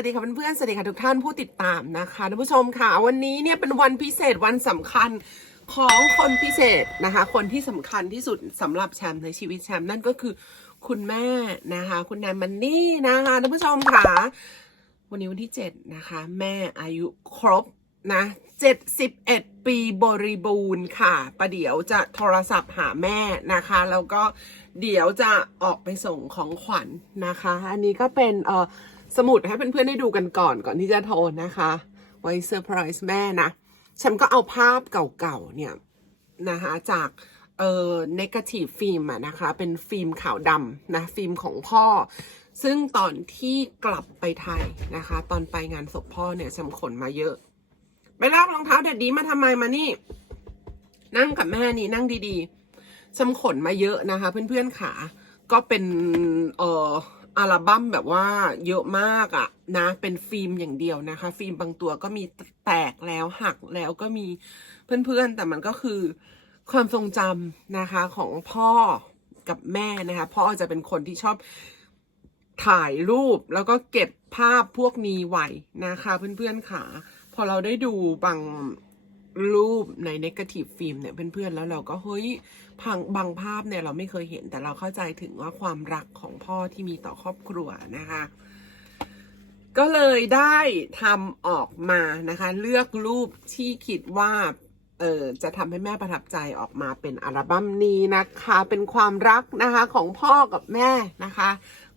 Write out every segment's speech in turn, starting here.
วัสดีค่ะเพื่อนๆ สวัสดีค่ะทุกท่านผู้ติดตามนะคะท่านผู้ชมค่ะ วันนี้เนี่ยเป็นวันพิเศษวันสำคัญของคนพิเศษนะคะ คนที่สำคัญที่สุดสำหรับแชมป์ในชีวิตแชมป์นั่นก็คือคุณแม่นะคะ คุณนายมันนี่นะคะท่านผู้ชมค่ะ วันนี้วันที่ 7 นะคะ แม่อายุครบนะ71 ปีบริบูรณ์ค่ะ ประเดี๋ยวจะโทรศัพท์หาแม่นะคะ แล้วก็เดี๋ยวจะออกไปส่งของขวัญนะคะ อันนี้ก็เป็นเอ่อ สมุดให้เพื่อนๆได้ดูกันก่อนก่อนที่จะโทรนะคะ ไว้เซอร์ไพรส์แม่นะฉันก็เอาภาพเก่าๆเนี่ยนะคะจากเอ่อ negative film อะนะคะ เป็นฟิล์มขาวดำนะฟิล์มของพ่อ ซึ่งตอนที่กลับไปไทยนะคะ ตอนไปงานศพพ่อเนี่ยฉันขนมาเยอะ ไปลากรองเท้าแดดดีมาทำไมมานี่ นั่งกับแม่นี่นั่งดีๆฉันขนมาเยอะนะคะ เพื่อนๆขาก็เป็นเอ่อ อัลบั้มแบบว่าเยอะมากอะนะ เป็นฟิล์มอย่างเดียวนะคะ ฟิล์มบางตัวก็มีแตกแล้วหักแล้วก็มีเพื่อนๆ แต่มันก็คือความทรงจำนะคะของพ่อกับแม่นะคะ พ่อจะเป็นคนที่ชอบถ่ายรูปแล้วก็เก็บภาพพวกนี้ไว้นะคะ เพื่อนๆขาพอเราได้ดูบาง รูปในเนกาทีฟฟิล์มเนี่ยเพื่อนๆแล้วเราก็เฮ้ยพังบางภาพเนี่ยเราไม่เคยเห็นแต่เราเข้าใจถึงว่าความรักของพ่อที่มีต่อครอบครัวนะคะ ก็เลยได้ทำออกมานะคะ เลือกรูปที่คิดว่า เออจะทำให้แม่ประทับใจออกมาเป็นอัลบั้มนี้นะคะ เป็นความรักนะคะของพ่อกับแม่นะคะ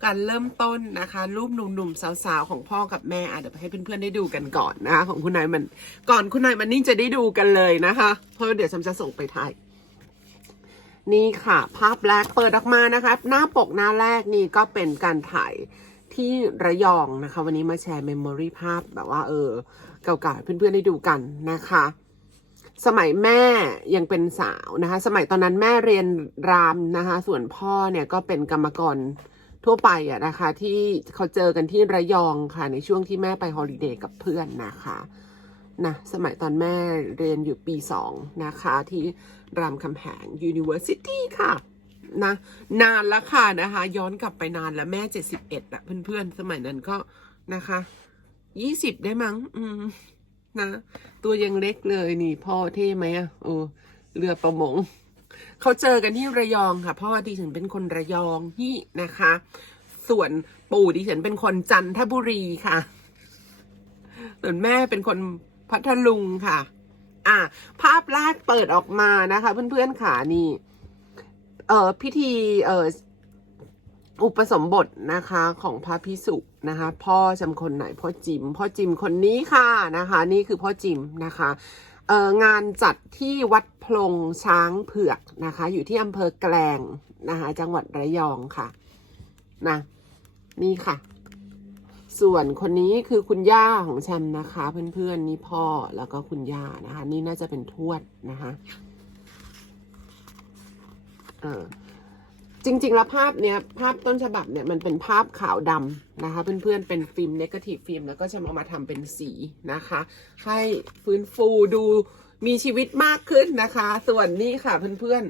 การเริ่มต้นนะคะ รูปหนุ่มๆสาวๆของพ่อกับแม่อะเดี๋ยวให้เพื่อนๆได้ดูกันก่อนนะคะของคุณนายมันก่อนคุณนายมันนี่จะได้ดูกันเลยนะคะเพราะเดี๋ยวฉันจะส่งไปไทยนี่ค่ะ ภาพแรกเปิดออกมานะคะหน้าปกหน้าแรกนี่ก็เป็นการถ่ายที่ระยองนะคะ วันนี้มาแชร์เมมโมรีภาพแบบว่าเออเก่าๆเพื่อนๆได้ดูกันนะคะ สมัยแม่ยังเป็นสาวนะคะ สมัยตอนนั้นแม่เรียนรามนะคะ ส่วนพ่อเนี่ยก็เป็นกรรมกรทั่วไปอะนะคะ ที่เขาเจอกันที่ระยองค่ะ ในช่วงที่แม่ไปฮอลิเดย์กับเพื่อนนะคะนะสมัยตอนแม่เรียนอยู่ปีสองนะคะ ที่รามคำแหง University ค่ะนะนานแล้วค่ะนะคะ ย้อนกลับไปนานแล้วแม่เจ็ดสิบเอ็ดอะเพื่อนๆ สมัยนั้นก็นะคะยี่สิบได้มั้ง อืม นะ ตัวยังเล็กเลยนี่พ่อเท่ไหมอะโอ้เรือประมงเขาเจอกันที่ระยองค่ะพ่อดิฉันเป็นคนระยองนี่นะคะ ส่วนปู่ดิฉันเป็นคนจันทบุรีค่ะ ส่วนแม่เป็นคนพัทลุงค่ะ อะภาพแรกเปิดออกมานะคะ เพื่อนๆค่ะนี่ เอ่อพิธีเอ่ออุปสมบทนะคะของพระพิสุ นะคะ พ่อจำคนไหนพ่อจิม พ่อจิมคนนี้ค่ะนะคะ นี่คือพ่อจิมนะคะเอองานจัดที่วัดพลงช้างเผือกนะคะ อยู่ที่อำเภอแกลงนะคะจังหวัดระยองค่ะนะนี่ค่ะ ส่วนคนนี้คือคุณย่าของแชมนะคะ เพื่อนๆนี่พ่อแล้วก็คุณย่านะคะ นี่น่าจะเป็นทวดนะคะ เออ จริง ๆ แล้วภาพเนี้ยภาพต้นฉบับเนี่ยมันเป็นภาพขาวดำนะคะ เพื่อนๆเป็นฟิล์มเนกาทีฟฟิล์มแล้วก็จะเอามาทำเป็นสีนะคะ ให้ฟื้นฟูดูมีชีวิตมากขึ้นนะคะ ส่วนนี้ค่ะเพื่อน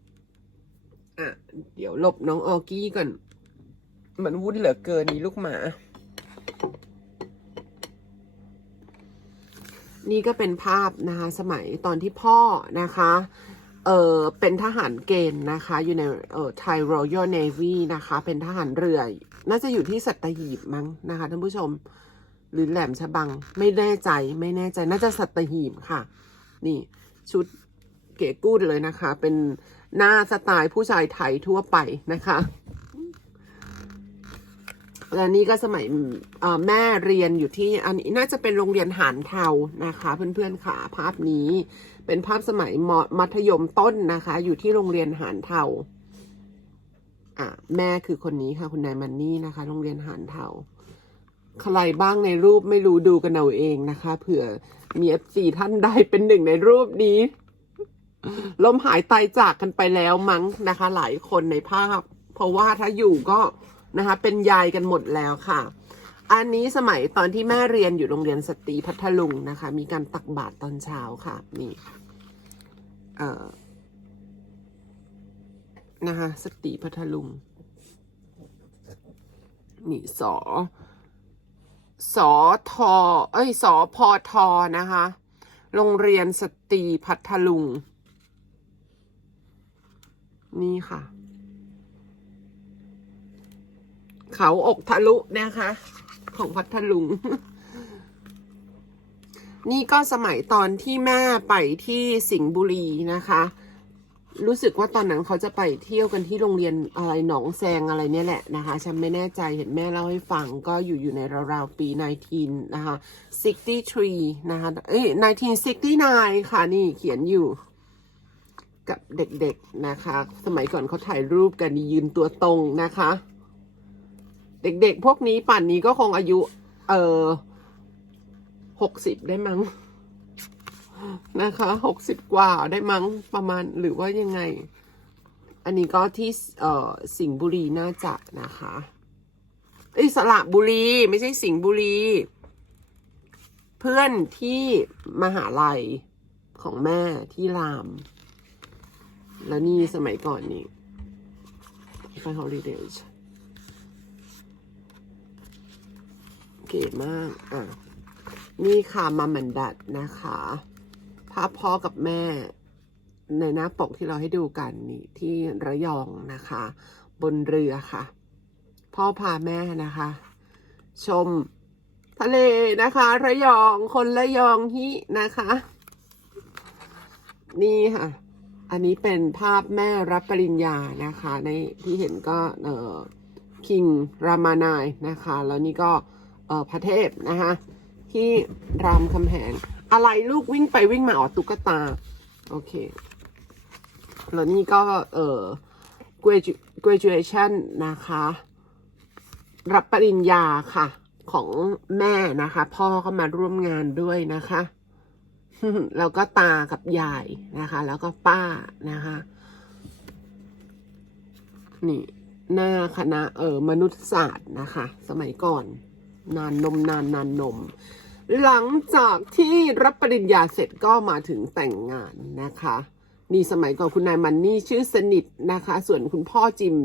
ๆอะเดี๋ยวหลบน้องออกี้ก่อน มันวุ่นเหลือเกินนี่ลูกหมา นี่ก็เป็นภาพนะคะ สมัยตอนที่พ่อนะคะ เออเป็นทหารเกณฑ์นะคะ อยู่ในเออไทยรอยัลเนวีนะคะ เป็นทหารเรือ น่าจะอยู่ที่สัตหีบมั้งนะคะท่านผู้ชม หรือแหลมฉบัง ไม่แน่ใจ ไม่แน่ใจ น่าจะสัตหีบค่ะ นี่ชุดเก๋กู้เลยนะคะ เป็นหน้าสไตล์ผู้ชายไทยทั่วไปนะคะ และนี่ก็สมัยแม่เรียนอยู่ที่ อันนี้น่าจะเป็นโรงเรียนหานเทานะคะ เพื่อนๆค่ะ ภาพนี้ เป็นภาพสมัยมมัธยมต้นนะคะ อยู่ที่โรงเรียนหานเทาอะแม่คือคนนี้ค่ะ คุณนายมันนี่นะคะ โรงเรียนหานเทาใครบ้างในรูปไม่รู้ดูกันเอาเองนะคะเผื่อมีเอฟซีท่านใดเป็นหนึ่งในรูปนี้ลมหายตายจากกันไปแล้วมั้งนะคะ หลายคนในภาพ เพราะว่าถ้าอยู่ก็นะคะ เป็นยายกันหมดแล้วค่ะ อันนี้สมัยตอนที่แม่เรียนอยู่โรงเรียนสตรีพัทลุงนะคะ มีการตักบาตรตอนเช้าค่ะ นี่เอ่อนะคะสตรีพัทลุง นี่สอสอทอเอ้ยสอพอทอนะคะ โรงเรียนสตรีพัทลุง นี่ค่ะ เขาอกทะลุนะคะ ของพัทลุง นี่ก็สมัยตอนที่แม่ไปที่สิงห์บุรีนะคะ รู้สึกว่าตอนนั้นเขาจะไปเที่ยวกันที่โรงเรียนอะไรหนองแซงอะไรเนี่ยแหละนะคะ ฉันไม่แน่ใจเห็นแม่เล่าให้ฟังก็อยู่อยู่ในราวๆปี 19 นะคะ 63 นะคะ เอ้ย 1969 ค่ะนี่เขียนอยู่กับเด็กๆนะคะ สมัยก่อนเขาถ่ายรูปกันยืนตัวตรงนะคะ เด็กๆ พวกนี้ป่านนี้ก็คงอายุ เออหกสิบได้มั้งนะคะหกสิบกว่าได้มั้งประมาณหรือว่ายังไง อันนี้ก็ที่เอ่อสิงห์บุรีน่าจะนะคะเอ้สระบุรีไม่ใช่สิงห์บุรี เพื่อนที่มหาลัยของแม่ที่ราม แล้วนี่สมัยก่อนนี่ไปฮอลิเดย์ เก๋มากอะนี่ค่ะมามันดัดนะคะ ภาพพ่อกับแม่ ในหน้าปกที่เราให้ดูกันนี่ที่ระยองนะคะ บนเรือค่ะ พ่อพาแม่นะคะ ชมทะเลนะคะ ระยองคนระยองฮินะคะ นี่ค่ะ อันนี้เป็นภาพแม่รับปริญญานะคะ ในที่เห็นก็เอ่อคิงรามานายนะคะ แล้วนี่ก็ พระเทพนะคะ ที่รามคำแหงอะไรลูกวิ่งไปวิ่งมาอ๋อตุ๊กตา โอเค แล้วนี่ก็เออ graduation นะคะ รับปริญญาค่ะ ของแม่นะคะ พ่อก็มาร่วมงานด้วยนะคะ แล้วก็ตากับยายนะคะ แล้วก็ป้านะคะ นี่หน้าคณะเออมนุษยศาสตร์นะคะ สมัยก่อน นานนมนานนานนม หลังจากที่รับปริญญาเสร็จก็มาถึงแต่งงานนะคะนี่สมัยก่อนคุณนายมันนี่ชื่อสนิทนะคะ ส่วนคุณพ่อจิม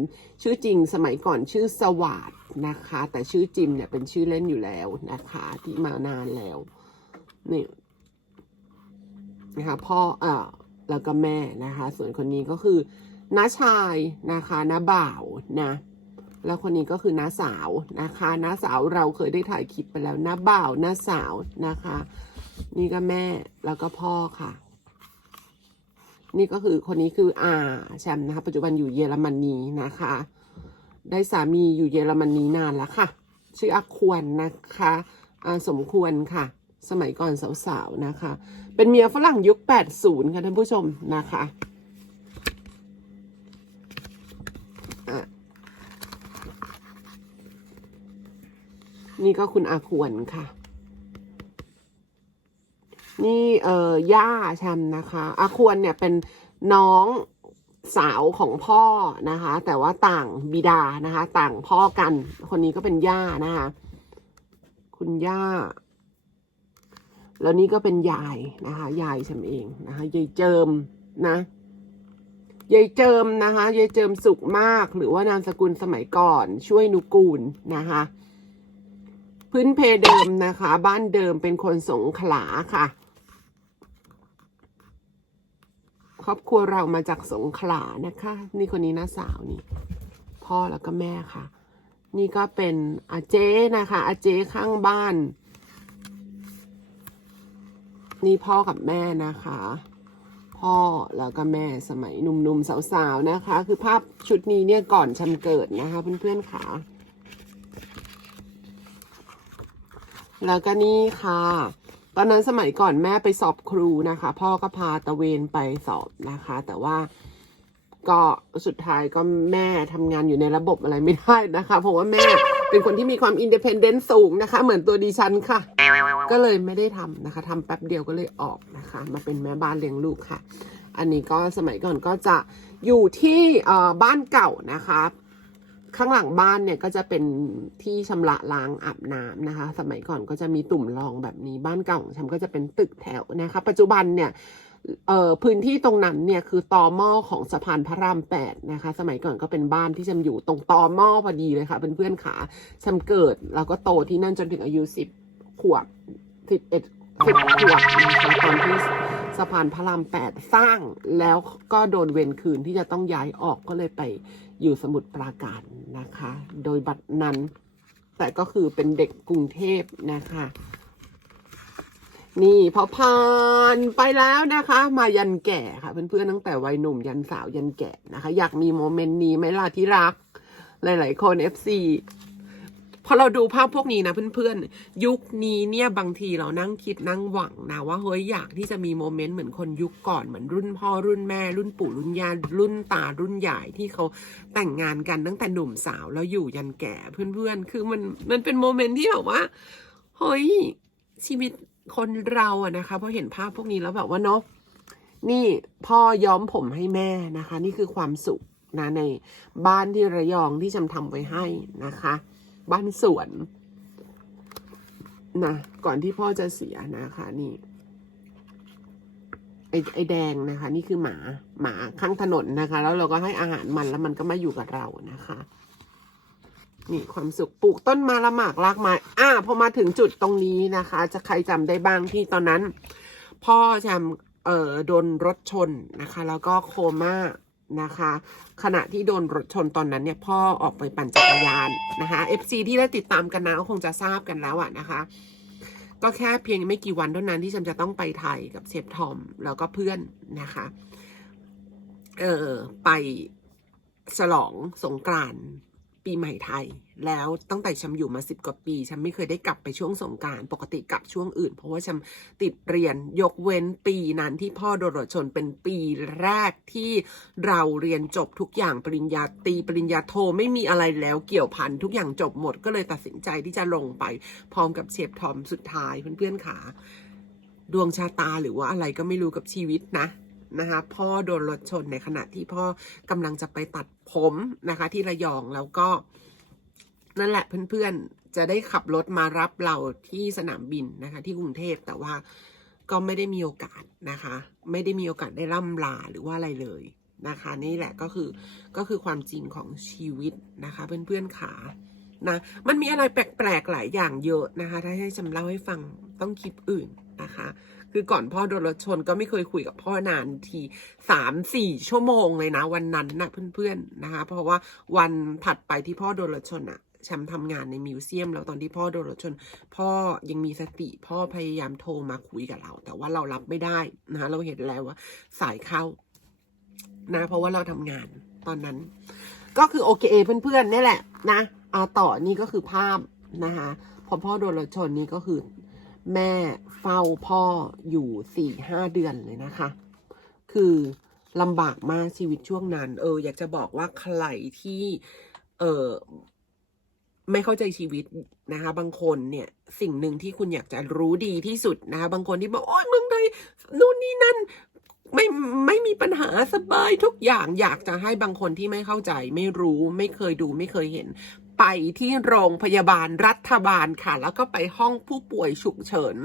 ชื่อจริงสมัยก่อนชื่อสวัสดนะคะ แต่ชื่อจิมเนี่ยเป็นชื่อเล่นอยู่แล้วนะคะ ที่มานานแล้วนี่นะคะพ่อเอ่อแล้วก็แม่นะคะ ส่วนคนนี้ก็คือน้าชายนะคะน้าบ่าวนะ แล้วคนนี้ก็คือน้าสาวนะคะน้าสาวเราเคยได้ถ่ายคลิปไปแล้วน้าบ่าวน้าสาวนะคะ นี่ก็แม่แล้วก็พ่อค่ะ นี่ก็คือคนนี้คืออาแชมป์นะคะ ปัจจุบันอยู่เยอรมนีนะคะ ได้สามีอยู่เยอรมนีนานแล้วค่ะ ชื่ออาควรนะคะอาสมควรค่ะ สมัยก่อนสาวๆนะคะ เป็นเมียฝรั่งยุค 80 ค่ะท่านผู้ชมนะคะ นี่ก็คุณอาควรค่ะ นี่เอ่อย่าแชมนะคะอาควรเนี่ยเป็นน้องสาวของพ่อนะคะ แต่ว่าต่างบิดานะคะ ต่างพ่อกัน คนนี้ก็เป็นย่านะคะ คุณย่า แล้วนี่ก็เป็นยายนะคะ ยายฉันเองนะคะยายเจิมนะยายเจิมนะคะยายเจิมสุขมาก หรือว่านามสกุลสมัยก่อน ช่วยนุกูลนะคะ พื้นเพเดิมนะคะ บ้านเดิมเป็นคนสงขลาค่ะ ครอบครัวเรามาจากสงขลานะคะ นี่คนนี้น้าสาวนี่ พ่อแล้วก็แม่ค่ะ นี่ก็เป็นอาเจ๊นะคะอาเจ๊ข้างบ้าน นี่พ่อกับแม่นะคะพ่อแล้วก็แม่สมัยหนุ่มๆสาวๆนะคะ คือภาพชุดนี้เนี่ยก่อนฉันเกิดนะคะเพื่อนๆค่ะ แล้วก็นี่ค่ะ ตอนนั้นสมัยก่อนแม่ไปสอบครูนะคะ พ่อก็พาตะเวนไปสอบนะคะ แต่ว่าก็สุดท้ายก็แม่ทำงานอยู่ในระบบอะไรไม่ได้นะคะ เพราะว่าแม่เป็นคนที่มีความอินดีเพนเดนต์สูงนะคะ เหมือนตัวดิฉันค่ะ ก็เลยไม่ได้ทำนะคะทำแป๊บเดียวก็เลยออกนะคะ มาเป็นแม่บ้านเลี้ยงลูกค่ะ อันนี้ก็สมัยก่อนก็จะอยู่ที่บ้านเก่านะคะ ข้างหลังบ้านเนี่ยก็จะเป็นที่ชำระล้างอาบน้ำนะคะ สมัยก่อนก็จะมีตุ่มรองแบบนี้บ้านเก่าของฉันก็จะเป็นตึกแถวนะคะ ปัจจุบันเนี่ยเอ่อพื้นที่ตรงนั้นเนี่ยคือตอหม้อของสะพานพระรามแปดนะคะ สมัยก่อนก็เป็นบ้านที่จำอยู่ตรงตอหม้อพอดีเลยค่ะเพื่อนๆขาจำเกิดแล้วก็โตที่นั่นจนถึงอายุสิบขวบสิบเอ็ดสิบขวบนะคะตอนที่สะพานพระรามแปดสร้างแล้วก็โดนเวรคืนที่จะต้องย้ายออกก็เลยไป อยู่สมุทรปราการนะคะ โดยบัตรนั้น แต่ก็คือเป็นเด็กกรุงเทพนะคะ นี่พอผ่านไปแล้วนะคะ มายันแก่ค่ะ เพื่อนๆตั้งแต่วัยหนุ่มยันสาวยันแก่นะคะ อยากมีโมเมนต์นี้ไหมล่ะที่รัก หลายๆคน FC พอเราดูภาพพวกนี้นะเพื่อนๆ ยุคนี้เนี่ยบางทีเรานั่งคิดนั่งหวังนะว่าเฮ้ยอยากที่จะมีโมเมนต์เหมือนคนยุคก่อนเหมือนรุ่นพ่อรุ่นแม่ รุ่นปู่รุ่นย่ารุ่นตารุ่นใหญ่ที่เขาแต่งงานกันตั้งแต่หนุ่มสาวแล้วอยู่ยันแก่เพื่อนๆ คือมันมันเป็นโมเมนต์ที่แบบว่าเฮ้ยชีวิตคนเราอะนะคะพอเห็นภาพพวกนี้แล้วแบบว่าเนาะนี่พ่อย้อมผมให้แม่นะคะ นี่คือความสุขนะในบ้านที่ระยองที่จำทำไว้ให้นะคะ บ้านสวนนะก่อนที่พ่อจะเสียนะคะ นี่ ไอไอแดงนะคะ นี่คือหมาหมาข้างถนนนะคะ แล้วเราก็ให้อาหารมันแล้วมันก็มาอยู่กับเรานะคะนี่ความสุขปลูกต้นมาละหมากรากไม้อ่าพอมาถึงจุดตรงนี้นะคะ จะใครจำได้บ้างที่ตอนนั้น พ่อแชมเอ่อโดนรถชนนะคะ แล้วก็โคม่า นะคะ ขณะที่โดนรถชนตอนนั้นเนี่ยพ่อออกไปปั่นจักรยานนะคะ FC ที่ได้ติดตามกันนะก็คงจะทราบกันแล้วอะนะคะ ก็แค่เพียงไม่กี่วันเท่านั้นที่ฉันจะต้องไปไทยกับเซฟทอมแล้วก็เพื่อนนะคะเออไปฉลองสงกรานต์ปีใหม่ไทย แล้วตั้งแต่ฉันอยู่มาสิบกว่าปี ฉันไม่เคยได้กลับไปช่วงสงการปกติกลับช่วงอื่น เพราะว่าฉันติดเรียนยกเว้นปีนั้นที่พ่อโดนรถชนเป็นปีแรกที่เราเรียนจบทุกอย่างปริญญาตรีปริญญาโทไม่มีอะไรแล้วเกี่ยวพันทุกอย่างจบหมดก็เลยตัดสินใจที่จะลงไป พร้อมกับเชฟทอมสุดท้ายเพื่อนๆขาดวงชะตาหรือว่าอะไรก็ไม่รู้กับชีวิตนะนะคะพ่อโดนรถชนในขณะที่พ่อกำลังจะไปตัดผมนะคะที่ระยองแล้วก็ นั่นแหละเพื่อนๆ จะได้ขับรถมารับเราที่สนามบินนะคะ ที่กรุงเทพแต่ว่าก็ไม่ได้มีโอกาสนะคะ ไม่ได้มีโอกาสได้ล่ำลาหรือว่าอะไรเลยนะคะ นี่แหละก็คือก็คือความจริงของชีวิตนะคะ เพื่อนๆขานะมันมีอะไรแปลกๆหลายอย่างเยอะนะคะ ถ้าให้จำเล่าให้ฟังต้องคลิปอื่นนะคะ คือก่อนพ่อโดนรถชนก็ไม่เคยคุยกับพ่อนานทีสามสี่ชั่วโมงเลยนะ วันนั้นนะเพื่อนๆนะคะ เพราะว่าวันถัดไปที่พ่อโดนรถชนอะ แชมป์ทำงานในมิวเซียม แล้วตอนที่พ่อโดนรถชน พ่อยังมีสติพ่อพยายามโทรมาคุยกับเรา แต่ว่าเรารับไม่ได้นะคะเราเห็นแล้วว่าสายเข้านะเพราะว่าเราทำงานตอนนั้น ก็คือโอเคเพื่อนๆนี่แหละนะเอาต่อนี่ก็คือภาพนะคะพอพ่อโดนรถชนนี่ก็คือแม่เฝ้าพ่ออยู่สี่ห้าเดือนเลยนะคะ คือลำบากมากชีวิตช่วงนั้น เออ อยากจะบอกว่าใครที่ เออ ไม่เข้าใจชีวิตนะคะ บางคนเนี่ยสิ่งหนึ่งที่คุณอยากจะรู้ดีที่สุดนะคะ บางคนที่บอกโอ้ยเมืองไทยนู่นนี่นั่นไม่ไม่มีปัญหาสบายทุกอย่างอยากจะให้บางคนที่ไม่เข้าใจ ไม่รู้ไม่เคยดูไม่เคยเห็น ไปที่โรงพยาบาลรัฐบาลค่ะ แล้วก็ไปห้องผู้ป่วยฉุกเฉิน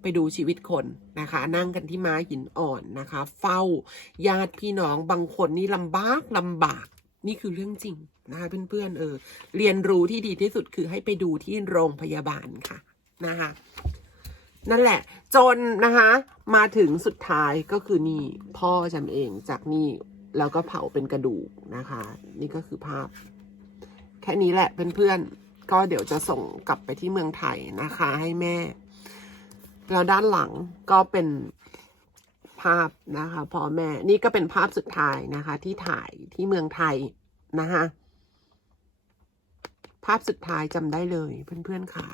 ไปดูชีวิตคนนะคะ นั่งกันที่ม้าหินอ่อนนะคะ เฝ้าญาติพี่น้องบางคนนี่ลำบากลำบาก นี่คือเรื่องจริง นะคะเพื่อนๆเออเรียนรู้ที่ดีที่สุดคือให้ไปดูที่โรงพยาบาลค่ะนะคะนั่นแหละ จนนะคะ มาถึงสุดท้ายก็คือนี่พ่อจำเองจากนี่แล้วก็เผาเป็นกระดูกนะคะ นี่ก็คือภาพ แค่นี้แหละเพื่อนๆก็เดี๋ยวจะส่งกลับไปที่เมืองไทยนะคะ ให้แม่แล้วด้านหลังก็เป็นภาพนะคะพ่อแม่นี่ก็เป็นภาพสุดท้ายนะคะ ที่ถ่ายที่เมืองไทยนะคะาพสุดท้ายจำได้เลยเพื่อนๆค่ะ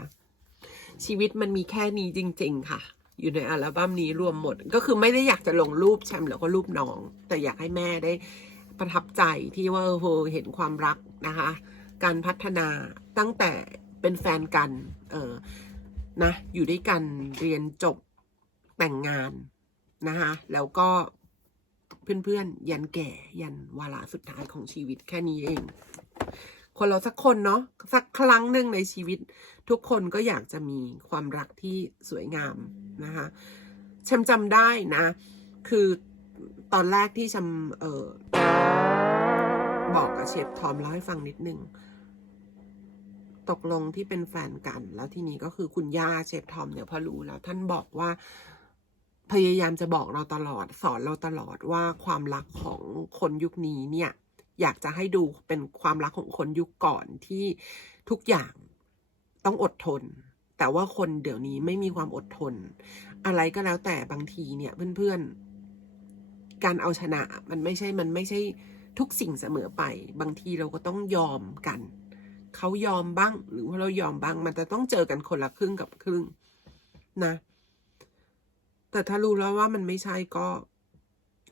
ชีวิตมันมีแค่นี้จริง ๆ ค่ะ อยู่ในอัลบั้มนี้รวมหมด ก็คือไม่ได้อยากจะลงรูปแชมป์แล้วก็รูปน้อง แต่อยากให้แม่ได้ประทับใจที่ว่าเออเห็นความรักนะคะ การพัฒนาตั้งแต่เป็นแฟนกัน เออนะ อยู่ด้วยกันเรียนจบแต่งงานนะคะ แล้วก็เพื่อนๆ ยันแก่ยันวาระสุดท้ายของชีวิตแค่นี้เอง คนเราสักคนเนาะสักครั้งหนึ่งในชีวิต ทุกคนก็อยากจะมีความรักที่สวยงามนะคะฉันจำได้นะ คือตอนแรกที่ชำเออบอกกับเชฟทอมเล่าให้ฟังนิดนึงตกลงที่เป็นแฟนกัน แล้วทีนี้ก็คือคุณย่าเชฟทอมเนี่ยพอรู้แล้วท่านบอกว่าพยายามจะบอกเราตลอด สอนเราตลอดว่าความรักของคนยุคนี้เนี่ย อยากจะให้ดูเป็นความรักของคนยุคก่อนที่ทุกอย่างต้องอดทน แต่ว่าคนเดี๋ยวนี้ไม่มีความอดทน อะไรก็แล้วแต่บางทีเนี่ยเพื่อนๆ การเอาชนะมันไม่ใช่มันไม่ใช่ทุกสิ่งเสมอไป บางทีเราก็ต้องยอมกัน เขายอมบ้าง หรือว่าเรายอมบ้าง มันจะต้องเจอกันคนละครึ่งกับครึ่งนะ แต่ถ้ารู้แล้วว่ามันไม่ใช่ก็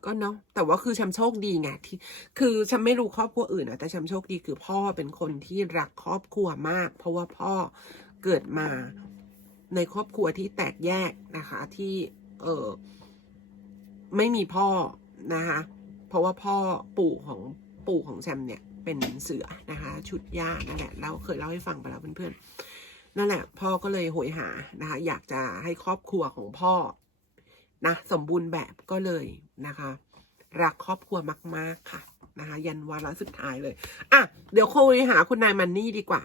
ก็เนาะแต่ว่าคือฉันโชคดีไงที่ คือฉันไม่รู้ครอบครัวอื่นนะแต่ฉันโชคดีคือพ่อเป็นคนที่รักครอบครัวมาก เพราะว่าพ่อเกิดมาในครอบครัวที่แตกแยกนะคะ ที่เออไม่มีพ่อนะคะเพราะว่าพ่อปู่ของปู่ของแชมเนี่ยเป็นเสือนะคะ ชุดย่านั่นแหละเราเคยเล่าให้ฟังไปแล้วเพื่อนๆนั่นแหละ พ่อก็เลยโหยหานะคะ อยากจะให้ครอบครัวของพ่อ นะสมบูรณ์แบบก็เลยนะคะ รักครอบครัวมาก ๆ ค่ะนะคะ ยันวาระสุดท้ายเลยอะเดี๋ยวคุยหาคุณนายมันนี่ดีกว่า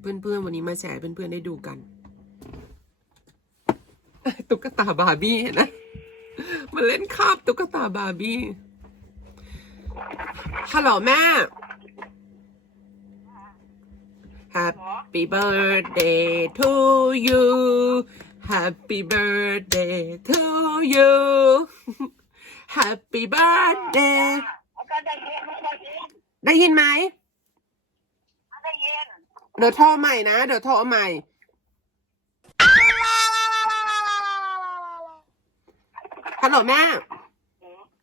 เพื่อนๆวันนี้มาแชร์เพื่อนๆได้ดูกันตุ๊กตาบาร์บี้เห็นะมันเล่นคาบตุ๊กตาบาร์บี้ฮัลโหลแม่ Happy birthday to you Happy birthday to you Happy birthday ก็ได้ยินได้ยินได้ยินไหม ได้ยินเดี๋ยวโทรใหม่นะ เดี๋ยวโทรใหม่ ฮัลโหลแม่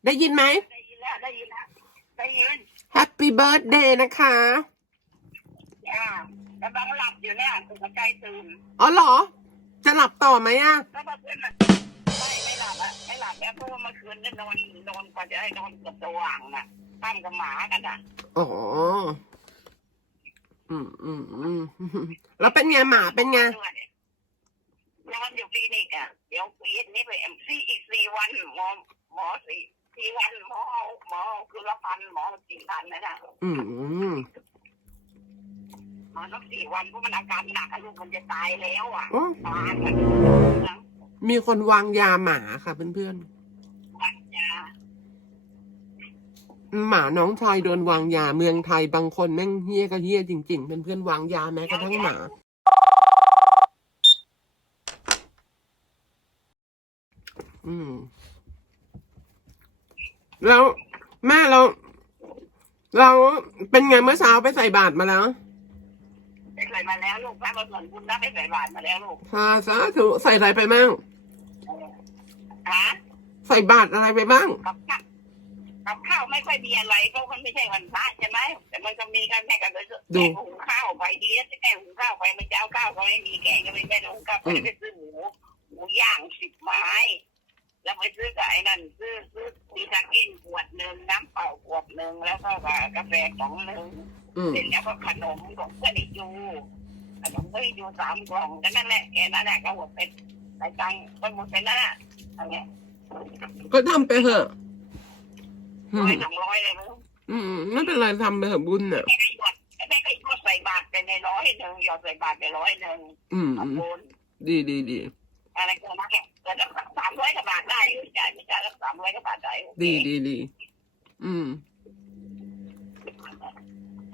ได้ยินไหม ได้ยินแล้วได้ยินแล้วได้ยิน Happy birthday นะคะ อ่ากำลังหลับอยู่เนี่ยตกใจตื่น อ๋อเหรอ จะหลับต่อไหมอะแล้วมาเพื่อนไม่ไม่หลับอะไม่หลับแล้วเพราะว่าเมื่อคืนเนี่ยนอนนอนกว่าจะให้นอนเกือบสว่างน่ะตั้มกับหมากันอะอ๋ออืมอืมอืมแล้วเป็นไงหมาเป็นไงนอนอยู่คลินิกอะเดี๋ยวปีนี้ไปเอ็มซีอีกสี่วันหมอหมอสี่สี่วันหมอหมอคือละพันหมอสี่พันนะนะอืมห มอต้องสี่วันเพราะมันอาการหนักอะลูกมันจะตายแล้วอะอ๋อตายอะมีคนวางยาหมาค่ะเพื่อนปัญญาๆหมาน้องชายโดนวางยาเมืองไทยบางคนแม่งเฮี้ยก็เฮี้ยจริงๆเป็นเพื่อนวางยาแม้กระทั่งหมา อืม แล้วแม่เรา เราเป็นไงเมื่อเช้าไปใส่บาตรมาแล้วไปใส่ มาแล้วลูกพระมาส่วนคุณได้ไปใส่บาตรมาแล้วลูกสาสาธุใส่อะไรไปบ้างฮะใส่บาตรอะไรไปบ้างกับข้าวกับข้าวไม่ค่อยมีอะไรเพราะมันไม่ใช่วันพระใช่ไหมแต่มันจะมีกันแม่กันเลยดูแกงหุงข้าวไปดีแกงหุงข้าวไปมันจะเอาข้าวก็ไม่มีแกงก็ไม่ได้หุงข้าวไปไปซื้อหมูหมูย่างสิบไม้แล้วไปซื้อกับไอ้นั่นซื้อซื้อมีตากินขวดหนึ่งน้ำเปล่าขวดหนึ่งแล้วก็กาแฟสองหนึ่ง อืมเสร็จแล้วก็ขนมของเพื่อนอีจูขนมเพื่อนอีจูสามกล่องก็นั่นแหละแค่นั้นแหละก็หมดเป็นใส่ตังค์ก็หมดเป็นนั่นแหละอะไรเงี้ยก็ทำไปเถอะอืร้มอยสองร้อยเลยมั้งอืมไม่เป็นไรทำไปเถอะบุญเนี่ยแม่ก็หยอดแม่ก็หยอดใส่บาทไปในร้อยหนึ่งหยอดใส่บาทไปร้อยหนึ่งอืมขอบอืมคุณดีดีดีอะไรก็มาแค่เกิดสักสามร้อยกว่าบาทได้จ่ายไม่จ่ายสักสามร้อยกว่าบาทได้โอเค ดีดีดีอืม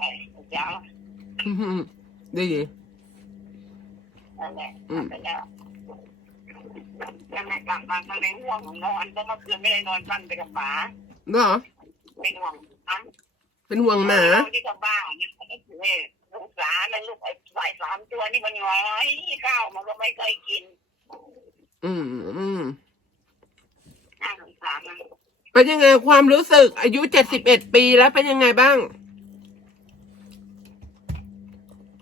ไอ้เจ้าอืมดีนั่นแหละอืมไปแล้วยังไงกลับมาก็เลยง่วงนอนเพราะเมื่อคืนไม่ได้นอนสั้นไปกับหมาเหรอเป็นห่วงอะเป็นห่วงหมาเราที่กับบ้านเนี่ยก็คือลูกสาวแล้วลูกไอ้สายสามตัวนี่มันน้อยข้าวมันก็ไม่เคยกิน อืมอืมน่าสงสารมันเป็นยังไงความรู้สึก อายุเจ็ดสิบเอ็ดปีแล้วเป็นยังไงบ้าง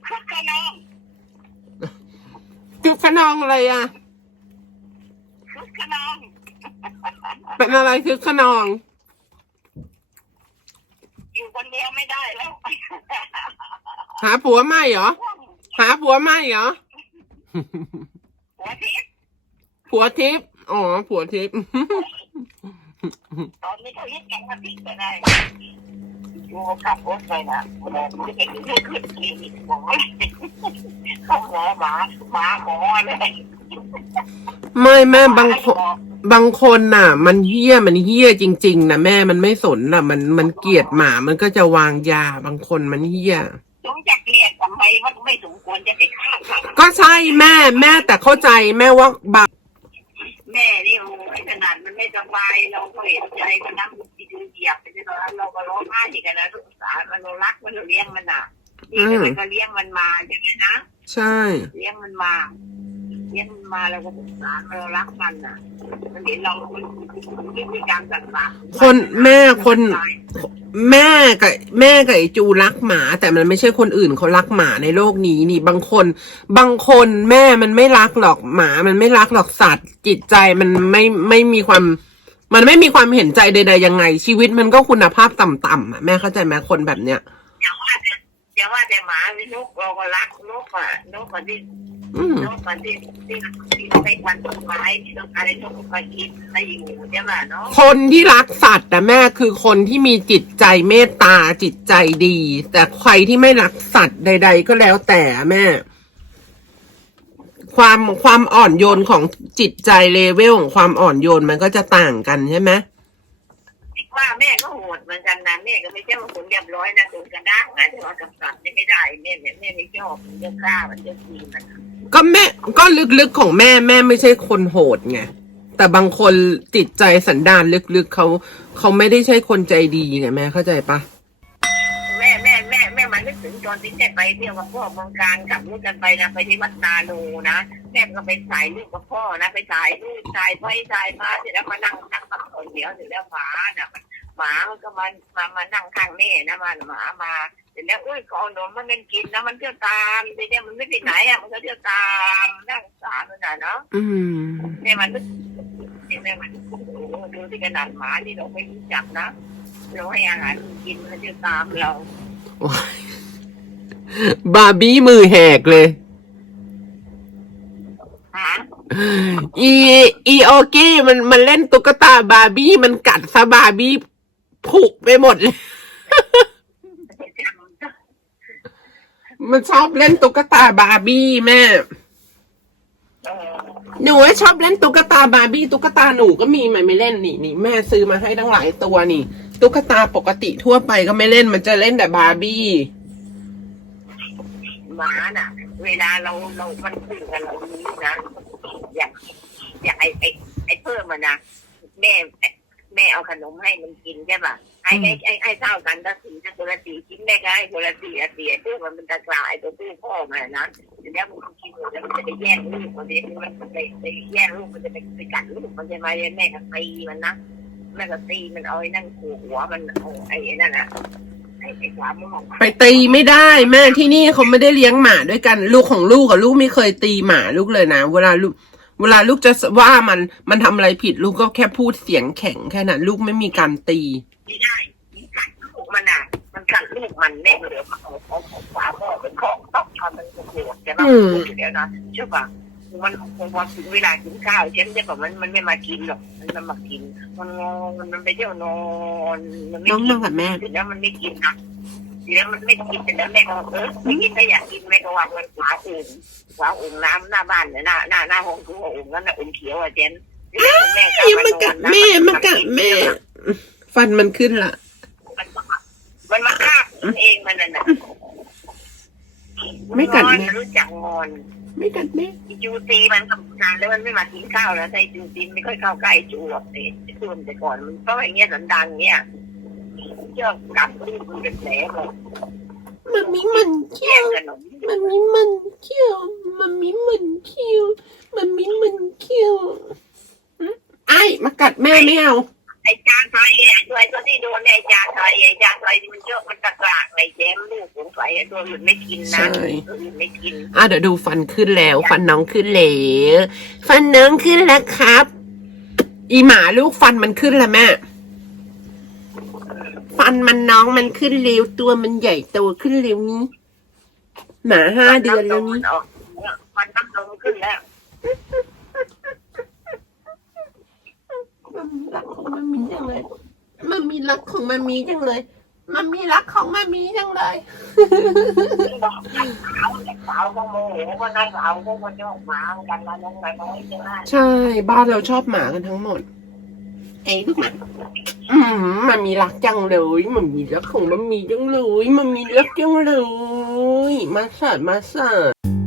คึกขนองคือขนองอะไรอะคึกขนอง เป็นอะไรคือขนอง อยู่คนเดียวไม่ได้แล้วหาผัวใหม่เหรอ หาผัวใหม่เหรอหัวทิพย์ผัวทิพย์อ๋อ ผัวทิพย์ตอนนี้เขายึดแกงมาติดก็ได้ ดูเขาขับรถไปนะหมอไม่ได้ขึ้นขึ้นคลินิกหมอเขาหมอหมาหมาหมอเลยไม่แม่บางคนบางคนน่ะ มันเฮี้ยมันเฮี้ยจริงๆนะแม่มันไม่สนน่ะ มันมันเกลียดหมามันก็จะวางยาบางคนมันเฮี้ยสมจะเกลียดทำไมมันไม่สมควรจะไปฆ่าเขาก็ใช่แม่แม่แต่เข้าใจแม่ว่าบางแม่นี่โอ้ยขนาดมันไม่สบายเราก็เห็นใจมันนั่งที่ดู เหยียบไปที่ตอนนั้นเราก็ร้องไห้กันนะสงสารมันเรารักมันเราเลี้ยงมันอะนี่มันก็เลี้ยงมันมาใช่ไหมนะใช่ เลี้ยงมันมาเลี้ยงมันมาเราก็สงสารมันเรารักมันอะมันเห็นเรามันวิธีการต่างๆคนแม่คนแม่กับแม่กับไอจูรักหมา แต่มันไม่ใช่คนอื่นเขารักหมาในโลกนี้นี่บางคน บางคนแม่มันไม่รักหรอกหมา มันไม่รักหรอกสัตว์จิตใจมันไม่ไม่มีความ มันไม่มีความเห็นใจใดๆยังไง ชีวิตมันก็คุณภาพต่ำๆอะแม่เข้าใจไหมคนแบบเนี้ยอย่าว่าแต่อย่าว่าแต่หมาหรือนกเราก็รักนกอะนกอะที่อืมนกอะที่ที่ที่เราไปพันต้นไม้ที่ต้องการให้นกมากินมาอยู่ใช่ไหมเนาะคนที่รักสัตว์แต่แม่คือคนที่มีจิตใจเมตตาจิตใจดี แต่ใครที่ไม่รักสัตว์ใด ๆ ก็แล้วแต่แม่ ความความอ่อนโยนของจิตใจเลเวลของความอ่อนโยนมันก็จะต่างกันใช่ไหมว่าแม่ก็โหดเหมือนกันนะแม่ก็ไม่ใช่ว่าคนเรียบร้อยนะคนกระด้างนะแต่ว่ากับสัตว์นี่ไม่ได้แม่แม่แม่ไม่ชอบมันจะฆ่ามันจะกินมันก็แม่ก็ลึกๆของแม่แม่ไม่ใช่คนโหดไงแต่บางคนจิตใจสันดานลึกๆเขาเขาไม่ได้ใช่คนใจดีไงแม่เข้าใจปะ อนที่แม่ไปเที่ยวกับพ่อเมืองการขับรถกันไปนะไปที่วัดนาโนนะแม่ก็ไปถ่ายรูปกับพ่อนะ ไปถ่ายรูปถ่ายไฟถ่ายมาเสร็จแล้วมานั่งนั่งพักผ่อนเดี๋ยวเสร็จแล้วหมาน่ะมันหมามันก็มามามานั่งข้างแม่นะมันหมามาเสร็จแล้วอุ้ยขอหนมมันมันกินนะมันเที่ยวตามทีเนี้ยมันไม่ไปไหนอะมันก็เที่ยวตามนั่งสารมันน่ะเนาะอืมแม่มันนึกแม่มันโอ้โหดูที่ขนาดหมาที่เราไม่รู้จักนะเราให้อาหารมันกินมันเที่ยวตามเราโอ้ย บาร์บี้มือแหกเลยหาอีอีโอกี้มันมันเล่นตุ๊กตาบาร์บี้มันกัดซะบาร์บี้ผุไปหมดเลย มันชอบเล่นตุ๊กตาบาร์บี้แม่ เออหนูชอบเล่นตุ๊กตาบาร์บี้ตุ๊กตาหนูก็มีมันไม่เล่นนี่นี่แม่ซื้อมาให้ทั้งหลายตัวนี่ ตุ๊กตาปกติทั่วไปก็ไม่เล่นมันจะเล่นแต่บาร์บี้ห มาน่ะ เวลาเราเรามันคุยกับเรานี้นะอยากอยากไอ้ไอ้ไอ้เพิ่มมันนะแม่แม่เอาขนมให้มันกินใช่ป่ะไอ้ไอ้ไอ้ไอ้เท่ากันถ้าถึงจะตัวละสี่ชิ้นแม่ก็ให้ตัวละสี่อะสี่ไอ้เพิ่มมันมันตะกลายตัวตู้พ่อมันนะเดี๋ยวมันกินแล้วมันจะไปแย่งลูกมันเดี๋ยวมันไปไปแย่งลูกมันจะไปไปกัดลูกมันจะมาแม่ก็ตีมันนะแม่ก็ตีมันเอาไอ้นั่นขู่หัวมันเอาไอ้นั่นน่ะ ไปตีไม่ได้แม่ที่นี่เขาไม่ได้เลี้ยงหมาด้วยกัน ลูกของลูกกับลูกไม่เคยตีหมาลูกเลยนะเวลาลูกเวลาลูกจะว่ามันมันทำอะไรผิดลูกก็แค่พูดเสียงแข็งแค่นั้นลูกไม่มีการตีไม่ได้กัดลูกมันอะมันกัดลูกมันแน่เลยมันเอาเอาของฝาพ่อเป็นของต้องทำมันโกรธใช่ไหมอืมอยู่แล้วนะใช่ป่ะ มันคงพอถึงเวลากินข้าวฉันจะบอกมันมันไม่มากินหรอกมันมันมากิน มันงอมันมันไปเที่ยวนอนมันไม่น้องกินั่งกับแม่เสร็จแล้วมันไม่กินนะเสร็จแล้วมันไม่กินเสร็จแล้วแม่ก็บอกเออไม่กินถ้าอยากกินแม่ก็วางมันฝาอุ่นฝาอุ่นน้ำหน้าบ้านเนี่ยหน้าหน้าหน้าห้องคือหัวอุ่นนั่นน่ะอุ่นเขียวอะเจนเสร็จแล้วแม่อย่ามากัดแม่มากัดแม่ ฟันมันขึ้นละมันมามันมาฆ่ามันเองมันน่ะนะไม่กัดงอนแม่ รู้จักงอน ไม่กัดแม่อีจูตีมันทำงานแล้วมันไม่มากินข้าวแล้วแต่จูตีไม่ค่อยเข้าใกล้จูหรอกเด็กจูนแต่ก่อนมันเพราะอย่างเงี้ยสันดานเงี้ยเชื่อกับลูกมันเป็นแผลหมดมันมีมันแย่เขี้ยวงขนมมันมีมันเขี้ยวมันมีมันเขี้ยวมันมีมันเขี้ยวหึไอ้มากัดแม่ไม่เอาไอ้จานไทยไอ้ตัวไอ้ตัวที่โดนไอ้จานไทยไอ้จานไทยมันเชื่อมันตะกราก ไอ้แจมลูกสงสัยไอ้ตัวอื่นไม่กินนะตัวอื่นไม่กินอะเดี๋ยวดูฟันขึ้นแล้ว ฟันน้องขึ้นแล้วฟันน้องขึ้นแล้วครับ อีหมาลูกฟันมันขึ้นแล้วแม่ฟันมันน้องมันขึ้นเร็วตัวมันใหญ่โตขึ้นเร็วนี้หมาห้าเดือนแล้วนี้มันน้ำนมขึ้นแล้วมมันมีรักของมันมีจังเลย มันมีรักของมันมีจังเลย มันมีรักของมันมีจังเลยใช่ บ้านเราชอบหมากันทั้งหมด ไอ้ลูกหมาอืมมันมีรักจังเลยมันมีรักของมันมีจังเลยมันมีรักจังเลยมาสัตว์มาสัตว์